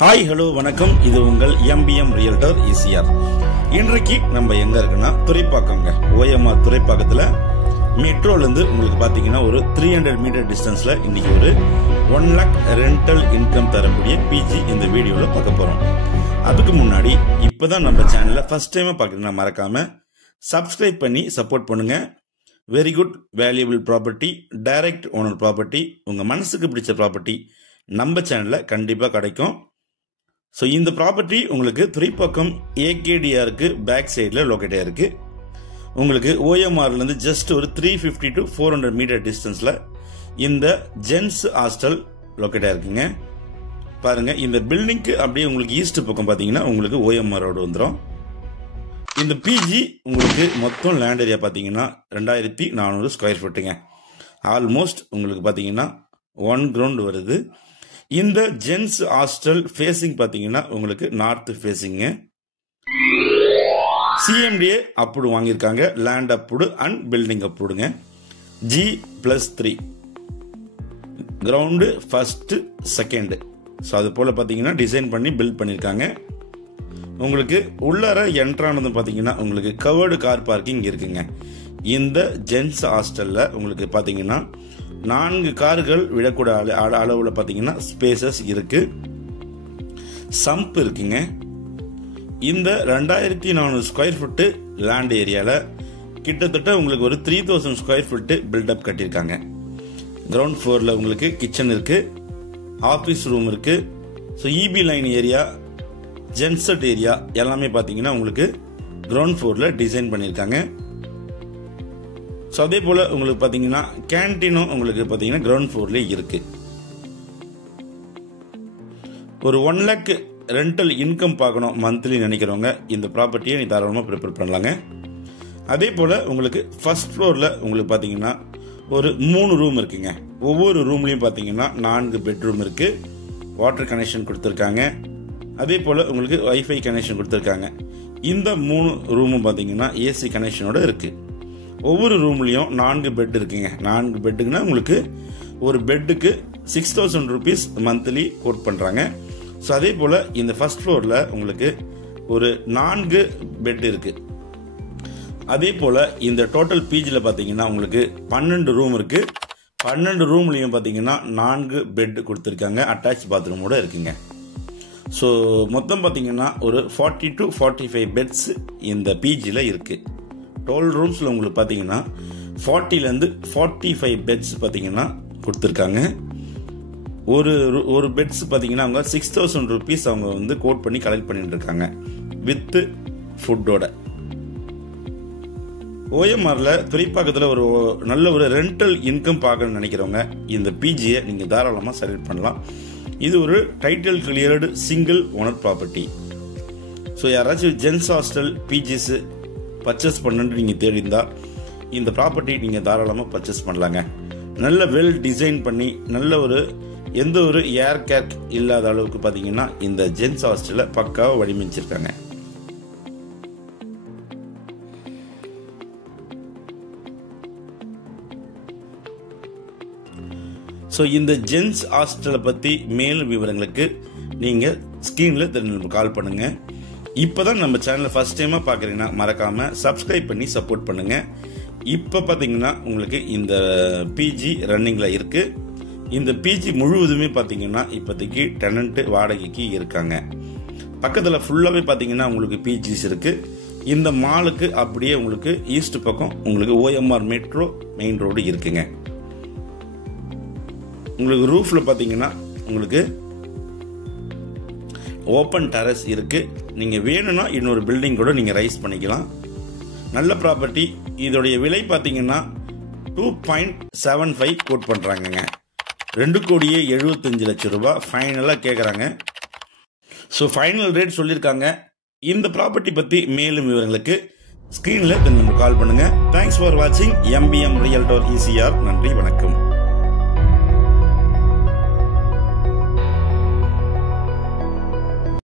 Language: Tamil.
ஹாய் ஹலோ வணக்கம். இது உங்கள் எம்பிஎம் ரியல்டர் ஈசிஆர். இன்றைக்கு நம்ம எங்க இருக்குன்னா துறைப்பாக்கங்க. ஓஎம்ஆர் துறைப்பாக்கத்துல மெட்ரோல இருந்து உங்களுக்கு பாத்தீங்கன்னா ஒரு 300 மீட்டர் டிஸ்டன்ஸ்ல இன்னைக்கு ஒரு 1 lakh ரெண்டல் இன்கம் தரக்கூடிய பிஜி இந்த வீடியோல பார்க்க போறோம். அதுக்கு முன்னாடி இப்பதான் நம்ம சேனல்ல ஃபர்ஸ்ட் டைம் பாக்குறீங்கன்னா மறக்காம சப்ஸ்கிரைப் பண்ணி சப்போர்ட் பண்ணுங்க. Very good valuable property, direct owner property, உங்க மனசுக்கு பிடிச்ச ப்ராப்பர்ட்டி நம்ம சேனல்ல கண்டிப்பா கிடைக்கும். ஸோ இந்த ப்ராப்பர்ட்டி உங்களுக்கு துறைப்பாக்கம் ஏகேடிஆருக்கு பேக் சைடில் லொக்கேட் ஆயிருக்கு. உங்களுக்கு ஓஎம்ஆர்லேருந்து ஜஸ்ட் ஒரு 350 to 400 மீட்டர் டிஸ்டன்ஸில் இந்த ஜென்ஸ் ஹாஸ்டல் லொக்கேட் ஆயிருக்குங்க. பாருங்க, இந்த பில்டிங்க்கு அப்படியே உங்களுக்கு ஈஸ்ட் பக்கம் பார்த்தீங்கன்னா உங்களுக்கு ஓஎம்ஆர் ரோடு வந்துடும். இந்த பிஜி உங்களுக்கு மொத்தம் லேண்ட் ஏரியா பார்த்தீங்கன்னா 2400 ஸ்கொயர் ஃபீட்டுங்க. ஆல்மோஸ்ட் உங்களுக்கு பார்த்தீங்கன்னா 1 கிரவுண்ட் வருது. இந்த ஜென்ஸ் ஹாஸ்டல் ஃபேசிங் பாத்தீங்கன்னா உங்களுக்கு நார்த் ஃபேசிங். சிஎம்டிஏ அப்ரூவ் வாங்கியிருக்காங்க, லேண்ட் அப்ரூவ்டு அண்ட் பில்டிங் அப்ரூவ்டுங்க. G+3 ground first second. So அது போல பாத்தீங்கன்னா டிசைன் பண்ணி பில்ட் பண்ணியிருக்காங்க. உங்களுக்கு உள்ளார என்ட்ரானது பாத்தீங்கன்னா உங்களுக்கு கவர்டு கார் பார்க்கிங் இருக்குங்க. இந்த ஜென்ஸ் ஹாஸ்டல்ல உங்களுக்கு பாத்தீங்கன்னா 4 கார்கள் விடக்கூட அளவுல பாத்தீங்கன்னா ஸ்பேசஸ் இருக்கு. சம்ப் இருக்குங்க. இந்த 2400 ஸ்கொயர் ஃபீட் லேண்ட் ஏரியால கிட்டத்தட்ட உங்களுக்கு ஒரு 3000 ஸ்கொயர் ஃபீட் பில்டப் கட்டியிருக்காங்க. கிரவுண்ட் ஃப்ளோர்ல உங்களுக்கு கிச்சன் இருக்கு, ஆபீஸ் ரூம் இருக்கு. So EB line area, genset area எல்லாமே பாத்தீங்கன்னா உங்களுக்கு கிரவுண்ட் ஃப்ளோர்ல டிசைன் பண்ணியிருக்காங்க. ஸோ அதே போல உங்களுக்கு பாத்தீங்கன்னா கேன்டீனும் உங்களுக்கு பாத்தீங்கன்னா கிரவுண்ட் ஃப்ளோர்ல இருக்கு. ஒரு 1 lakh ரெண்டல் இன்கம் பார்க்கணும் மந்த்லி நினைக்கிறவங்க இந்த ப்ராப்பர்ட்டியை நீ தாராளமாக ப்ரிப்பேர் பண்ணலாங்க. அதே போல உங்களுக்கு ஃபர்ஸ்ட் ஃப்ளோர்ல உங்களுக்கு பாத்தீங்கன்னா ஒரு 3 ரூம் இருக்குங்க. ஒவ்வொரு ரூம்லயும் பாத்தீங்கன்னா 4 பெட்ரூம் இருக்கு. வாட்டர் கனெக்ஷன் கொடுத்துருக்காங்க. அதே போல உங்களுக்கு வைஃபை கனெக்ஷன் கொடுத்துருக்காங்க. இந்த 3 ரூமும் பாத்தீங்கன்னா ஏசி கனெக்ஷனோட இருக்கு. ஒவ்வொரு ரூம்லயும் 4 பெட் இருக்குங்க. 4 பெட்டுக்குன்னா உங்களுக்கு ஒரு பெட்டுக்கு 6000 rupees மந்த்லி கோட் பண்றாங்க. ஸோ அதே போல இந்த ஃபர்ஸ்ட் ஃப்ளோர்ல உங்களுக்கு ஒரு 4 பெட் இருக்கு. அதே போல இந்த டோட்டல் பிஜில பாத்தீங்கன்னா உங்களுக்கு 12 ரூம் இருக்கு. 12 ரூம்லயும் பாத்தீங்கன்னா 4 பெட் கொடுத்துருக்காங்க. அட்டாச் பாத்ரூமோட இருக்குங்க. ஸோ மொத்தம் பாத்தீங்கன்னா ஒரு 40 to 45 பெட்ஸ் இந்த பிஜில இருக்கு. 12 ரூம்ஸ்ல உங்களுக்கு பாத்தீங்கன்னா 40ல இருந்து 45 பெட்ஸ் பாத்தீங்கன்னா கொடுத்துருக்காங்க. ஒரு பெட்ஸ் பாத்தீங்கன்னா அவங்க 6000 rupees அவங்க வந்து கோட் பண்ணி கலெக்ட் பண்ணிட்டு இருக்காங்க வித் ஃபுட்டோட. ஓஎம்ஆர்ல துறைப்பாக்கத்துல ஒரு நல்ல ஒரு ரெண்டல் இன்கம் பார்க்கணும்னு நினைக்கிறவங்க இந்த பிஜியை நீங்க தாராளமா செலக்ட் பண்ணலாம். இது ஒரு title cleared single owner property. So யாராச்சும் ஜென்ஸ் ஹாஸ்டல் பிஜிஸ் பர்ச்சேஸ் பண்ணு நீங்க தேடி இருந்தா இந்த ப்ராப்பர்ட்டி நீங்க தாராளமா பர்ச்சேஸ் பண்ணலாங்க. நல்ல வெல் டிசைன் பண்ணி நல்ல ஒரு எந்த ஒரு ஏர் கேக் இல்லாத அளவுக்கு பாத்தீங்கன்னா இந்த ஜென்ஸ் ஹாஸ்டல்ல பக்காவா வடிவமைச்சிருக்காங்க. ஸோ இந்த ஜென்ஸ் ஹாஸ்டலை பத்தி மேலும் விவரங்களுக்கு நீங்க ஸ்கிரீன்ல கால் பண்ணுங்க. இப்பதான் நம்ம சேனல் ஃபர்ஸ்ட் டைமா பாக்குறீங்கன்னா மறக்காம சப்ஸ்கிரைப் பண்ணி சப்போர்ட் பண்ணுங்க. இப்ப பாத்தீங்கன்னா உங்களுக்கு இந்த பிஜி ரன்னிங்ல இருக்கு. இந்த பிஜி முழுவதுமே பாத்தீங்கன்னா இப்போதைக்கு டெனன்ட் வாடகைக்கு இருக்காங்க. பக்கத்துல ஃபுல்லாவே பாத்தீங்கன்னா உங்களுக்கு பிஜிஸ் இருக்கு. இந்த மாலுக்கு அப்படியே உங்களுக்கு ஈஸ்ட் பக்கம் உங்களுக்கு ஓஎம்ஆர் மெட்ரோ மெயின் ரோடு இருக்குங்க. உங்களுக்கு ரூஃப்ல பாத்தீங்கன்னா உங்களுக்கு ஓப்பன் டெரஸ் இருக்கு. நீங்க வேணும்னா இன்னொரு பில்டிங் கூட நீங்க ரைஸ் பண்ணிக்கலாம். நல்ல ப்ராப்பர்ட்டி. இதோடைய விலை பாத்தீங்கன்னா 2.75 கோட் பண்றாங்க. 2,75,00,000 ரூபாய் ஃபைனலா கேக்குறாங்க. ஸோ ஃபைனல் ரேட் சொல்லியிருக்காங்க. இந்த ப்ராப்பர்ட்டி பத்தி மேலும் விவரங்களுக்கு ஸ்கிரீன்ல கால் பண்ணுங்க. தேங்க்ஸ் ஃபார் வாட்சிங் எம்பிஎம் ரியல்டர் ஈசிஆர். நன்றி, வணக்கம்.